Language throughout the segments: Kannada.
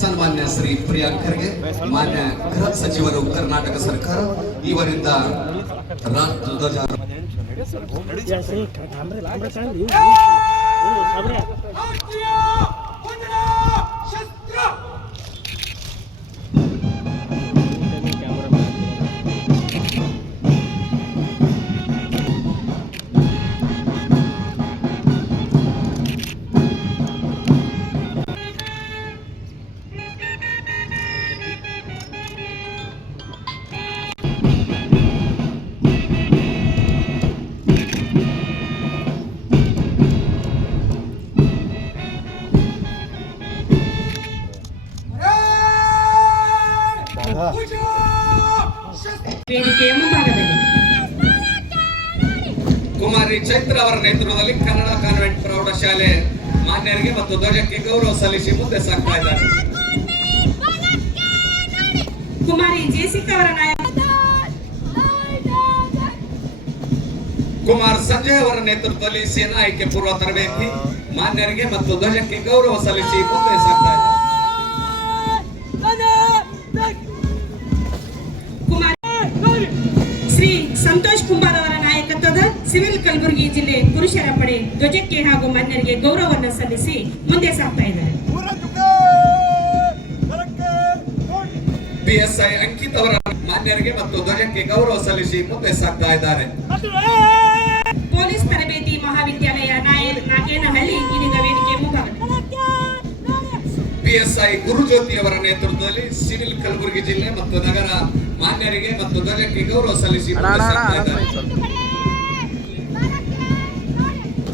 ಸನ್ಮಾನ್ಯ ಶ್ರೀ ಪ್ರಿಯಾಂಕರ್ಗೆ ಮಾನ್ಯ ಗೃಹ ಸಚಿವರು ಕರ್ನಾಟಕ ಸರ್ಕಾರ ಇವರಿಂದ ರಾಷ್ಟ್ರಧ್ವಜ ವೇದಿಕೆಯ ಮುಂಭಾಗದಲ್ಲಿ ಕುಮಾರಿ ಚೈತ್ರ ಅವರ ನೇತೃತ್ವದಲ್ಲಿ ಕನ್ನಡ ಕಾನ್ವೆಂಟ್ ಪ್ರೌಢಶಾಲೆ ಮಾನ್ಯರಿಗೆ ಮತ್ತು ಧ್ವಜಕ್ಕೆ ಗೌರವ ಸಲ್ಲಿಸಿ ಮುಂದೆ ಸಾಗ್ತಾ ಇದ್ದಾರೆ. ಕುಮಾರಿ ಜೇಸಿಕಾ ಅವರ ನಾಯಕ ಕುಮಾರ್ ಸಂಜಯ್ ಅವರ ನೇತೃತ್ವದಲ್ಲಿ ಸೇನಾ ಆಯ್ಕೆ ಪೂರ್ವ ತರಬೇತಿ ಮಾನ್ಯರಿಗೆ ಮತ್ತು ಧ್ವಜಕ್ಕೆ ಗೌರವ ಸಲ್ಲಿಸಿ ಮುಂದೆ ಸಾಗ್ತಾ ಇದ್ದಾರೆ. ಶ್ರೀ ಸಂತೋಷ್ ಕುಮಾರ್ ಅವರ ನಾಯಕತ್ವದ ಸಿವಿಲ್ ಕಲಬುರಗಿ ಜಿಲ್ಲೆ ಪುರುಷರ ಪಡೆ ಧ್ವಜಕ್ಕೆ ಹಾಗೂ ಮಾನ್ಯರಿಗೆ ಗೌರವವನ್ನು ಸಲ್ಲಿಸಿ ಮುಂದೆ ಸಾಗ್ತಾ ಇದ್ದಾರೆ. PSI ಅಂಕಿತ್ ಅವರ ಮಾನ್ಯರಿಗೆ ಮತ್ತು ಧ್ವಜಕ್ಕೆ ಗೌರವ ಸಲ್ಲಿಸಿ ಮುಂದೆ ಸಾಗ್ತಾ ಇದ್ದಾರೆ. ಪೊಲೀಸ್ ತರಬೇತಿ ಮಹಾವಿದ್ಯಾಲಯ ನಾಗೇನಹಳ್ಳಿ ಇದೀಗ ವೇದಿಕೆ ಮುಂಭಾಗ. PSI ಗುರುಜ್ಯೋತಿ ಅವರ ನೇತೃತ್ವದಲ್ಲಿ ಸಿವಿಲ್ ಕಲಬುರಗಿ ಜಿಲ್ಲೆ ಮತ್ತು ನಗರ ಮಾನ್ಯರಿಗೆ ಮತ್ತು ಧ್ವಜಕ್ಕೆ ಗೌರವ ಸಲ್ಲಿಸಿ ಮುಂದೆ ಸಾಗ್ತಾ ಇದ್ದಾರೆ.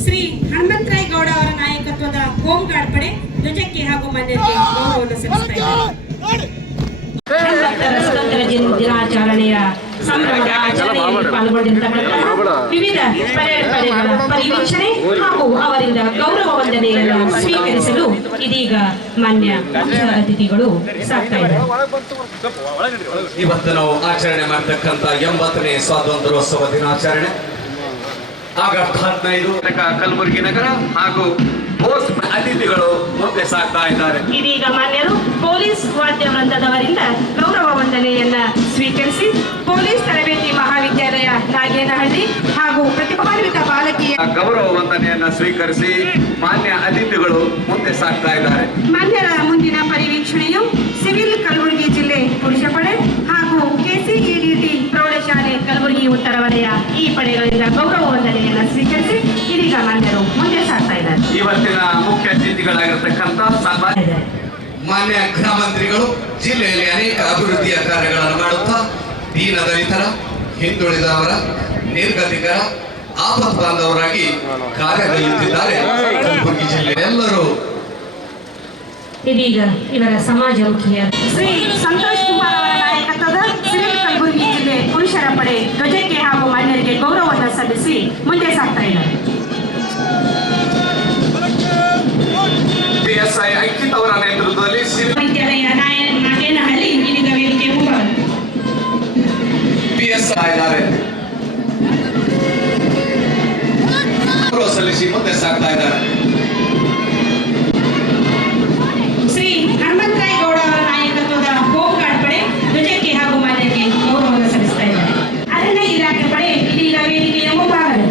ಶ್ರೀ ಹನುಮಂತರಾಯ ಗೌಡ ಅವರ ನಾಯಕತ್ವದ ಹೋಮ್ ಗಾರ್ಡ್ ಪಡೆ ಧ್ವಜಕ್ಕೆ ಹಾಗೂ ಮಾನ್ಯರಿಗೆ ಗೌರವವನ್ನು ಸಲ್ಲಿಸ್ತಾ ಇದ್ದಾರೆ. ಸ್ವತಂತ್ರ ದಿನಾಚರಣೆಯ ಸಂಭ್ರಮದ ಆಚರಣೆಯಲ್ಲಿ ಪಾಲ್ಗೊಂಡಿರ್ತಕ್ಕಂಥ ವಿವಿಧ ಪಡೆಗಳ ಪರಿವೀಕ್ಷಣೆ ಹಾಗೂ ಅವರಿಂದ ಗೌರವ ವಂದನೆಯನ್ನು ಸ್ವೀಕರಿಸಲು ಇದೀಗ ಮಾನ್ಯ ಮುಖ್ಯ ಅತಿಥಿಗಳು ಸಾಗ್ತಾ ಇದ್ದಾರೆ. ಇವತ್ತು ನಾವು ಆಚರಣೆ ಮಾಡತಕ್ಕಂತ 80ನೇ ಸ್ವಾತಂತ್ರ್ಯೋತ್ಸವ ದಿನಾಚರಣೆ ಆಗಸ್ಟ್ 15 ಕಲಬುರಗಿ ನಗರ ಹಾಗೂ ಪೋಸ್ಟ್ ಅತಿಥಿಗಳು ಮುಂದೆ ಸಾಗ್ತಾ ಇದ್ದಾರೆ. ಇದೀಗ ಮಾನ್ಯರು ಪೊಲೀಸ್ ವಾದ್ಯ ವೃಂದದವರಿಂದ ಗೌರವ ವಂದನೆಯನ್ನ ಸ್ವೀಕರಿಸಿ ಪೊಲೀಸ್ ತರಬೇತಿ ಮಹಾವಿದ್ಯಾಲಯ ನಾಗೇನಹಳ್ಳಿ ಹಾಗೂ ಪ್ರತಿಭಾನ್ವಿತ ಬಾಲಕಿಯ ಗೌರವ ವಂದನೆಯನ್ನ ಸ್ವೀಕರಿಸಿ ಮಾನ್ಯ ಅತಿಥಿಗಳು ಮುಂದೆ ಸಾಗ್ತಾ ಇದ್ದಾರೆ. ಮಾನ್ಯರ ಮುಂದಿನ ಪರಿವೀಕ್ಷಣೆಯು ಸಿವಿಲ್ ಕಲಬುರಗಿ ಜಿಲ್ಲೆ ಪುರುಷ ಪಡೆ ಹಾಗೂ KCEDT ಪ್ರೌಢಶಾಲೆ ಕಲಬುರಗಿ ಉತ್ತರ ವಲಯ ಈ ಪಡೆಗಳಿಂದ ಗೌರವ ವಂದನೆಯನ್ನ ಸ್ವೀಕರಿಸಿ ಇದೀಗ ಮಾನ್ಯರು ಮುಂದೆ ಸಾಗ್ತಾ ಇದ್ದಾರೆ. ಇವತ್ತಿನ ಮುಖ್ಯ ಅತಿಥಿಗಳಾಗಿರ್ತಕ್ಕಂಥ ಮಾನ್ಯ ಗೃಹ ಮಂತ್ರಿಗಳು ಜಿಲ್ಲೆಯಲ್ಲಿ ಅನೇಕ ಅಭಿವೃದ್ಧಿಯ ಕಾರ್ಯಗಳನ್ನು ಮಾಡುತ್ತಾ ದೀನ ದಲಿತರ, ಹಿಂದುಳಿದವರ, ನಿರ್ಗತಿಕರ, ಆಪತ್ ಬಾಂಧವರಾಗಿ ಕಾರ್ಯಗೈಯುತ್ತಿದ್ದಾರೆ. ಕಲಬುರಗಿ ಜಿಲ್ಲೆ ಎಲ್ಲರೂ ಇದೀಗ ಇವರ ಸಮಾಜಮುಖಿಯ ಶ್ರೀ ಸಂತೋಷ್ ಕುಮಾರ್ ಅವರ ನಾಯಕತ್ವದ ಸಿವಿಲ್ ಕಲಬುರಗಿ ಜಿಲ್ಲೆ ಪುರುಷರ ಪಡೆ ಧ್ವಜಕ್ಕೆ ಹಾಗೂ ಮಾನ್ಯರಿಗೆ ಗೌರವವನ್ನು ಸಲ್ಲಿಸಿ ಮುಂದೆ ಸಾಗ್ತಾ ಇದ್ದಾರೆ. PSI ಅಂಕಿತ್ ಅವರ ನೇತೃತ್ವದಲ್ಲಿ ವಿದ್ಯಾಲಯ ನಾಗೇನಹಳ್ಳಿ ಇದೀಗ ವೇದಿಕೆ ಮುಂಭಾಗ. PSI ಇದ್ದಾರೆ ಗೌರವ ಸಲ್ಲಿಸಿ ಮುಂದೆ ಸಾಗ್ತಾ ಇದ್ದಾರೆ. ಶ್ರೀ ಹನುಮಂತರಾಯ ಗೌಡ ಅವರ ನಾಯಕತ್ವದ ಹೋಮ್ ಗಾರ್ಡ್ ಪಡೆ ಧ್ವಜಕ್ಕೆ ಹಾಗೂ ಮಾನ್ಯರಿಗೆ ಗೌರವವನ್ನು ಸಲ್ಲಿಸ್ತಾ ಇದ್ದಾರೆ. ಅರಣ್ಯ ಇಲಾಖೆ ಪಡೆ ಇದೀಗ ವೇದಿಕೆಯ ಮುಂಭಾಗದಲ್ಲಿ.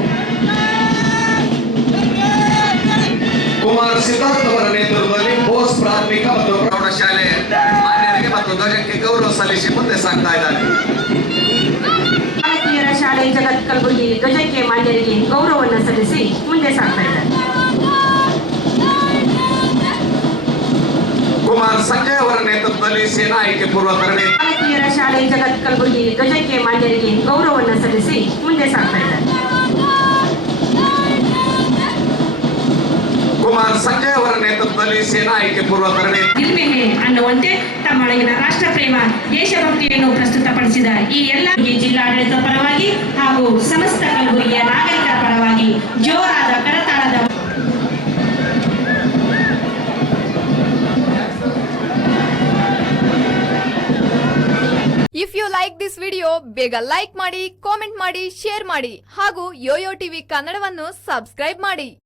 ಕುಮಾರ್ ಸಿದ್ಧಾರ್ಥ ಅವರ ನೇತೃತ್ವದಲ್ಲಿ ಪೋಸ್ಟ್ ಪ್ರಾಥಮಿಕ ಮತ್ತು ಪ್ರೌಢಶಾಲೆ ಮಾನ್ಯರಿಗೆ ಮತ್ತು ಧ್ವಜಕ್ಕೆ ಗೌರವ ಸಲ್ಲಿಸಿ ಮುಂದೆ ಸಾಗ್ತಾ ಇದ್ದಾರೆ. ಬಾಲಕಿಯರ ಶಾಲೆ ಜಗತ್ ಕಲಬುರಗಿ ಧ್ವಜಕ್ಕೆ ಮಾನ್ಯರಿಗೆ ಗೌರವವನ್ನು ಸಲ್ಲಿಸಿ ಮುಂದೆ ಸಾಗ್ತಾ ಇದ್ದಾರೆ. ಕುಮಾರ್ ಸಂಜಯ್ ಅವರ ನೇತೃತ್ವದಲ್ಲಿ ಸೇನಾ ಆಯ್ಕೆ ಪೂರ್ವ ತರಬೇತಿ ಬಾಲಕಿಯರ ಶಾಲೆ ಜಗತ್ ಕಲಬುರಗಿ ಧ್ವಜಕ್ಕೆ ಮಾನ್ಯರಿಗೆ ಗೌರವವನ್ನು ಸಲ್ಲಿಸಿ ಮುಂದೆ ಸಾಗ್ತಾ ಇದ್ದಾರೆ. ಕುಮಾರ್ ಸಂಜಯ್ ಅವರ ನೇತೃತ್ವದಲ್ಲಿ ಸೇನಾ ಆಯ್ಕೆ ಪೂರ್ವ ತರಬೇತಿ ದಿಲ್ ಮೇ ಹೈ ಅನ್ನುವಂತೆ ತಮ್ಮೊಳಗಿನ ರಾಷ್ಟ್ರ ಪ್ರೇಮ ದೇಶಭಕ್ತಿಯನ್ನು ಪ್ರಸ್ತುತಪಡಿಸಿದ ಈ ಎಲ್ಲ ಜಿಲ್ಲಾಡಳಿತ ಪರವಾಗಿ ಹಾಗೂ ಸಮಸ್ತ ಕಲಬುರಗಿಯ ನಾಗರಿಕರ ಪರವಾಗಿ ಜೋರಾದ ಕರತಾಳದ if you like this video ಬೇಗ ಲೈಕ್ ಮಾಡಿ, ಕಾಮೆಂಟ್ ಮಾಡಿ, ಶೇರ್ ಮಾಡಿ ಹಾಗೂ ಯೋಯೋ ಟಿವಿ ಕನ್ನಡವನ್ನು ಸಬ್ಸ್ಕ್ರೈಬ್ ಮಾಡಿ.